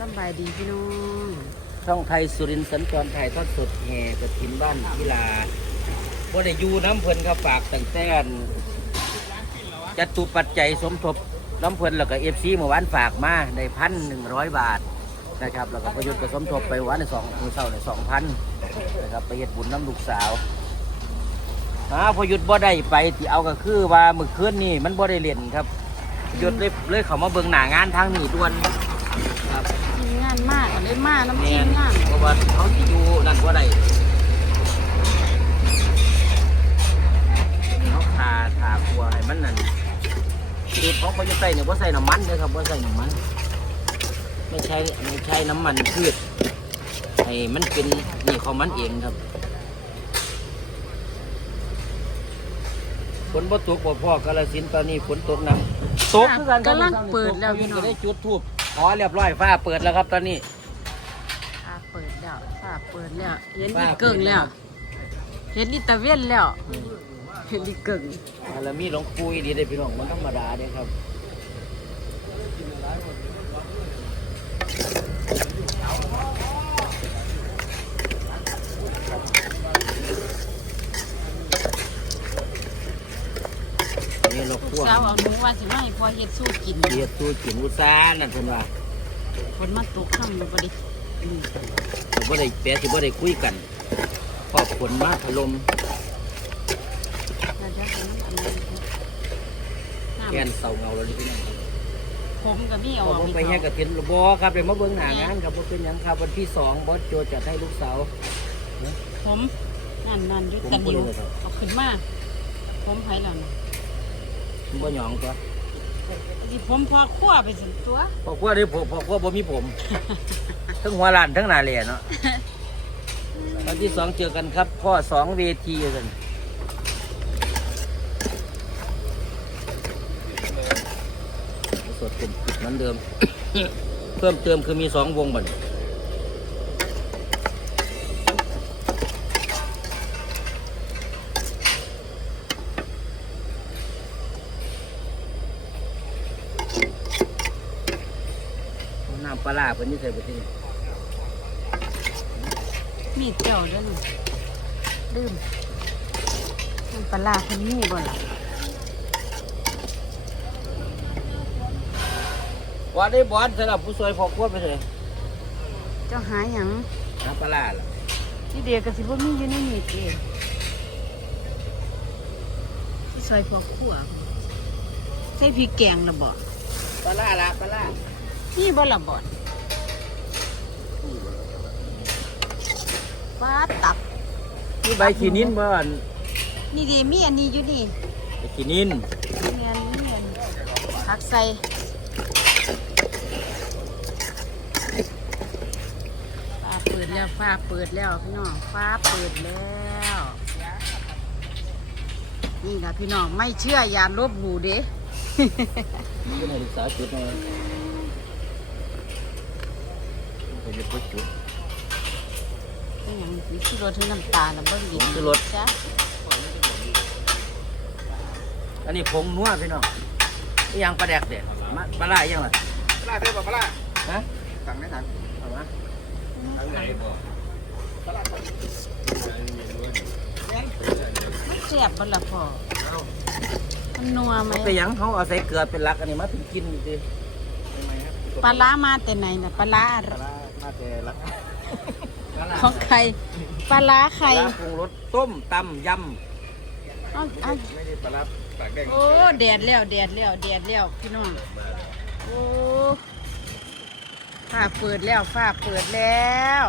สบายดีพี่น้องช่องไทยสุรินทร์สัญจรถ่ายทอดสดแห่กระถินบ้านกีฬาบ่ได้ยูน้ำเพิ่นเขาฝากตั้งแต่อันจตุปัจจัยสมทบน้ำเพิ่นแล้วก็เอฟซีเมื่อวานฝากมาในพันหนึ่งร้อยบาทนะครับแล้วก็ประยุทธ์ก็สมทบไปวันในสองมือเศร้าในสองพันนะครับไปเฮ็ดบุญน้ำลูกสาวหาพอหยุดบ่ได้ไปที่เอาก็คือว่าเมื่อคืนนี่มันบ่ได้เล่นครับหยุดเลยเลยเขามาเบิ่งหน้างานทางหนีด่วนครับานมากเลยมากน้ำแม่ทีมนงานเพราะว่าเขาที่อยู่นั่นว่าได้เขาทาทาครัวให้มันนั่นสูตรของเขาจะใส่เนี่ยว่าใส่น้ำมันเลยครับว่าใส่น้ำมัน ไม่ใช่ไม่ใช่น้ำมันพืชให้มันเป็นนี่ของมันเองครับฝนบ่ตกบ่พอกาลสินธุ์ตอนนี้ฝนตกหนักตกคือกันกำลังเปิดแล้วพี่น้อก็งได้จุดทูบ อ๋อเรียบร้อยฟ้าเปิดแล้วครับตอนนี้ ฟ้าเปิดแล้วฟ้าเปิดแล้วเห็นฟ้าอีเกิงแล้ว เห็นอีตะเวียนแล้ว เห็นอีเกิงแล้วมีหลวงปู่อีดีได้พี่น้องมันธรรมดาเด้ครับนี่เราคั่วเช้าเอาหนูว่าสิมาให้พอเฮ็ดสู้กินเกียรตู้กินอุตสาห์นั่นเพิ่นว่า คนมาตกข้างอยู่บ่ได้อืมเราบ่ได้แปะสิบ่ได้คุยกันเพราะฝนมาถล่มน่าจะเป็นน้ำอันนั้นน้แก่นเสาเงาแล้วนี่พี่น้องครับำผมกับพี่พเอาอออกผมพี่ไปน้แห่องกระถินบ่ครับเดี๋ยวมาเบิ่งหน้างานครับบ่เป็นหยังครับวันที่สองบอสโจจัดให้ลูกสาว ผมนั่นนั่นอยุผมตะพูดนิวเลยครับ เอาขึ้นมาผมไผแล้วนะบ่หยองตัว สิผมพอคั่วไปสิตัวพอครัวนี่ผมพอครัวบ่มีผม ทั้งหัวล้านทั้งหน้าเหล่เนาะวันที่สองเจอกันครับพ่อสองเวทีกันสดเป็นปิดเหมือนเดิม เพิ่มเติมคือมีสองวงบัดน น้ำปลาร้าเป็นนี่ใส่ไปที่นี่มีดเจ้าเด้อนี่ลืมน้ำปลาร้าเพิ่นมีบ่ล่ะวันนี้บอลสำหรับผู้ช่วยพอครัวไปเลยเจ้าหาหยังน้ำปลาร้าล่ะที่เดียวก็สิบ่มีอยู่ในมีดเด้ที่ซอยพอคั่วใส่พริกแกงละบ่ปลาร้าละปลาร้านี่บ่ละบ่ ปลาตับ นี่ใบขีนินบ้านนี่ดีมีอันนี้อยู่นี่ใบขีนินมีอันนี้มีอันผักใส่ฟ้าเปิดแล้วฟ้าเปิดแล้วพี่น้องฟ้าเปิดแล้วนี่นะพี่น้องไม่เชื่ออย่าลบหลู่เด้เป็นนักศึกษาจุดมาเป็นจุด จุดเป็นอย่างนี้ที่รถถึงน้ำตาลนะเบิ้งดิผงชูรส จ้ะอันนี้ผงนัวพี่น้องนี่ยังปลาแดกเด็ดมาปลาร้ายังล่ะปลาเด้อบ่ปลาฮะสั่งไหมสั่งเอามามันแซ่บบ่ล่ะพ่อมันนัวไหมเอาไปหยังเขาเอาใส่เกลือเป็นหลักอันนี้มาถึงกินดิปลาล้ามาแต่ไหนน่ะปลาล้าปลามาแต่ละ ของใครปลาล้าใครปลาร้าปรุงรสต้มตำยเอาเอาไม่ได้ปลาปากแดงโอ้แดดแล้วแดดแล้วแดดแล้วพี่น้องโอ้ฟ้าเปิดแล้วฟ้าเปิดแล้ว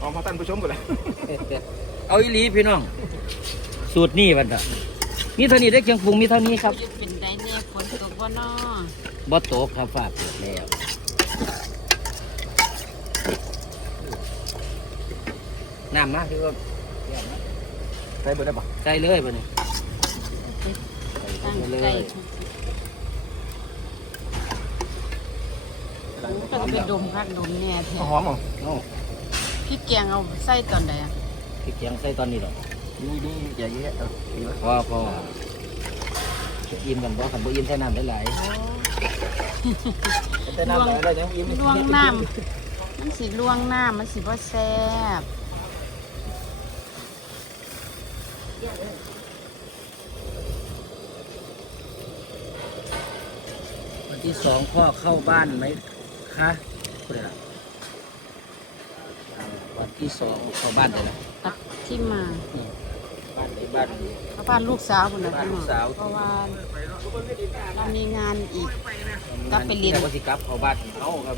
ออกมาท่านผู้ชมกันเลยำเอาอีหลีพี่น้อง สูตรนี่บัดน่ะมีเท่านี้ได้เครื่องปรุงมีเท่านี้ครับจะเป็นไดแน่ฝนตกบ่น้อ บ่โตกครับฝากเปิดแล้วน้ำมาคือว่าใส่เบอร์ได้ปะใส่เลยบ่นี่ตั้งเลใจยก็จะไปดมคักดมแน่แท้หอมเหรอเอ้าพี่แกงเอาใส่ตอนใดอะพริกแกงใส่ตอนนี้หรอกนี่นี่อย่าเยอะเออพอพออิ่มกันบ่คันบ่อิ่มใส่น้ำได้หลาย แต่น้ำไหลได้ยังอิ่มลวงน้ำมันสิลวงน้ำมันสิบ่แซ่บวันที่สองพ่อเข้าบ้านไหมคะพูดเลยล่ะอ่าวันที่สองเข้าบ้านเลยนะ ตักที่มานี่บ้านใน บ้านเพราะบ้านลูกสาวพุ่นน่ะบ้านพี่ลูน้อกงสาวเพราะว่าเรามีงานอีก กลับไปเรียนแล้วก็สิกลับเข้าบ้านเอาครับ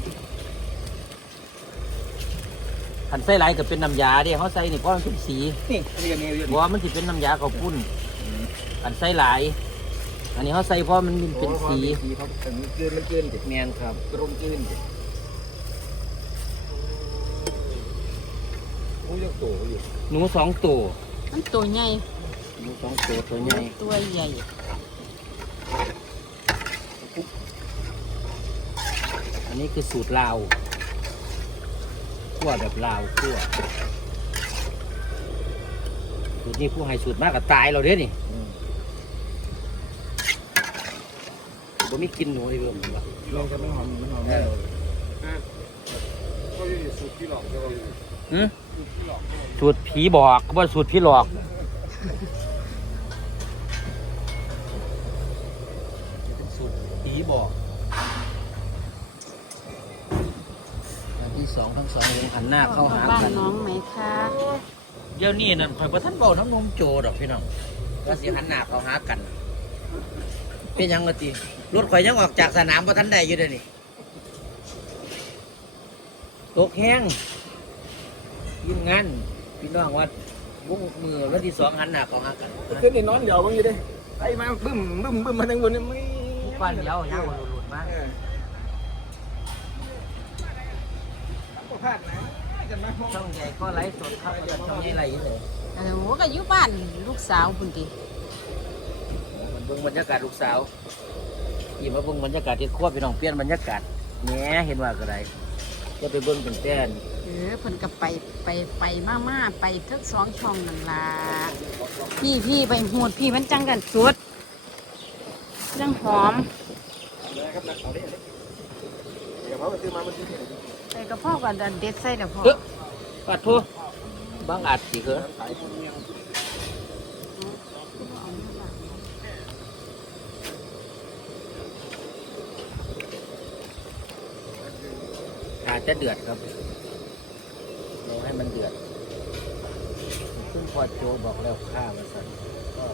ขันใส่หลายก็เป็นน้ำยาเดิเขาใส่นี่เพราะมันเป็นสีนี่อันนี้ก็มีอยู่เพราะว่ามันสิเป็นน้ำยาข้าวปุ้นขันใส่หลาย อันนี้เขาใส่เพราะมันเป็นสีสีเขาถึงเกินมันเกินดิแมนครับกรมเกินดิโอ้ยยังโตอยู่หนูสองตัวมันตัวใหญ่ หนูสองตัวตัวใหญ่ตัวใหญ่อันนี้คือสูตรลาวคั่วแบบลาวคั่วสูตรนี้ผู้ให้สูตรมากกับตายเราเด้นี่ผมไม่กินหนูไอ้เบิ่มหรอกลองจะไม่หอมมันหอมแน่เลยก็อยู่สูตรที่หลอกเราอยู่หึสูตรผีบอกว่าสูตรผีหลอก สูตรผี บอกอันที่สองทั้งสองวงหันหน้าเข้าหาบ้านกันน้องไหมคะเดี๋ยวนี้นั่นข่อยบ่ทันเว้าน้ำนมโจดอกพี่น้องก็สิหันหน้าเข้าหากัน เป็นหยังกะติรถข่อยยังออกจากสนามบ่ทันได้อยู่เด้อนี่ตกแห้งยิงงานพี่น้องว่าวุ้งมือวันที่สองหันหน้าเข้าหากัน ขึ้นนี่นอนเดี๋ยวมึงอยู่ดิไอ้มาบึ้มบึ้มบึ้มมาทั้งบนนี่ไม่ ผู้ปั้นเยาวยาวหลุดๆมาเออพลาดนะกันมาช่องใหญ่ก็ไลฟ์สดครับช่องใหญ่ไลฟ์เลยโอ้โหก็อยู่บ้านลูกสาวพุ่นติมันเบิ่งบรรยากาศลูกสาวอีมาเบิ่งบรรยากาศที่ครัวพี่น้องเปลี่ยนบรรยากาศแหน่เห็นว่าก็ได้จะไปเบิ่งเป็นแต้นเออเพิ่นก็ไปไปไปมามาไปทั้งสองช่องนั่นล่ะพี่พี่ไปหูดพี่มันจังกันสุด จังหอมครับนักเขาได้เดี๋ยวเขาไปซื้อมามันซื้อที่ไหนใส่กระเพาะกันเด็ดใส่กระเพาะเฮ้ยปัดโทษบางอาจสิเหรอขายเมียงอาจจะเดือดครับเราให้มันเดือดซึ่งพอโจบอกแล้วฆ่ามันสั่นก็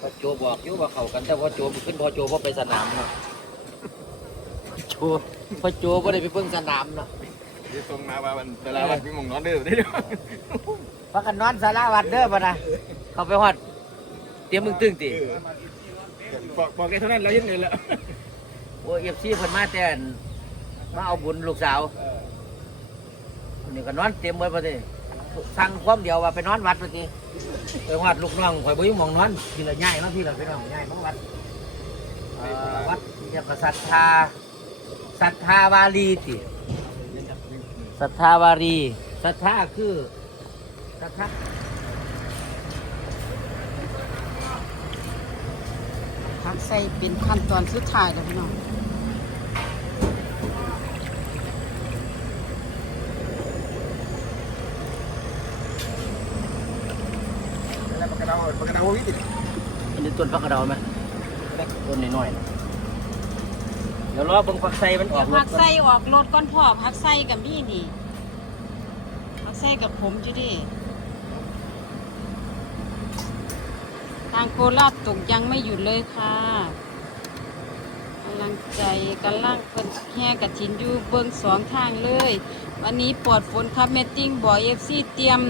พอโจบอกอยู่ว่าเขากันแต่พอโจมันขึ้นพอโจพอไปสนามเนาะโจพอโจก็ได้ไปเพิ่งสนามเนาะเดี๋ยวส่งมาว่ามันเวลาวันพี่มงนอนเด้อได้ด้วยพักกันนอนสาราวัดเด้อปะนะเขาไปฮอดเตรียมมึงตึงติบอกบอกแกเท่านั้นแล้วยังไงแล้วโอ้เอฟซีเพิ่นมาแต่นมาเอาบุญลูกสาวนี่ก็นอนเต็มไว้ปะติ สั่งความเดียวว่าไปนอนวัดปะติไปฮอดลูกน้องข่อยบ่อยมองนอนพี่ละย้ายมาพี่ละพี่น้องย้ายมาวัดเอ่อวัดเรียกว่าศรัทธาศรัทธาวารีติศรัทธาวารีศรัทธาคือศรัทธาผักใส่เป็นขั้นตอนสุดท้ายแล้วพี่น้อง แล้วปากกาดาวปากกาดาววิจิตรอันนี้ต้นฟักกระเดาไหมต้นน้อยๆนะเดี๋ยวรอเบิ่งฟักไส้มันออกรผัสกใส่ออกรถก้อนพ่อผักใส่กับพี่นี่ผักใส่กับผมจุดิทางโคราชตกยังไม่หยุดเลยค่ะกำลังใจกำลังเพิ่นแห่กระถินอยู่เบิ้งสองทางเลย วันนี้ปลอดฝนครับเมตติ้งบอยเอฟซีเตรียม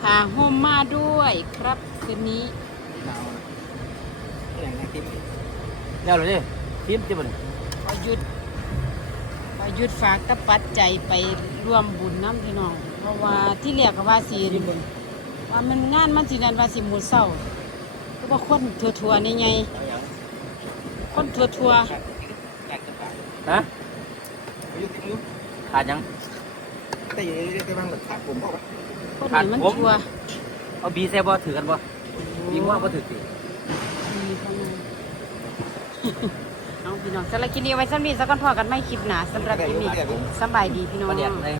ผ้าห่มมาด้วยครับ คืนนี้แหล่งนักทิพย์แล้วเหรอเนี่ยทีมที่มันพอหยุดพอหยุดฝากกับปัดใจไปร่วมบุญน้ำพี่น้อง เพราะว่าที่เรียกก็ว่าสีว่ามันงานมันสีนั้นว่าสิหมูเศร้าก็ว่าคนทัวๆนี่ไงคนทัวฮะอายุติดนิ้วขาดยังแต่ยังได้บ้างหลักฐานผมบอกว่าๆคนนี้มันทัวเอาบีแซ่บ่ถือกันบ่ บีมั่วบ่ถือสิมีประมาณเอาพี่น้องสำหรับคลิปนี้เอาไว้สำหรับนี้สักก่อนพอกันไม่คลิปหนาสำหรับคลิปนี้สำบายดีพี่น้อง ประเดี๋ยวเลย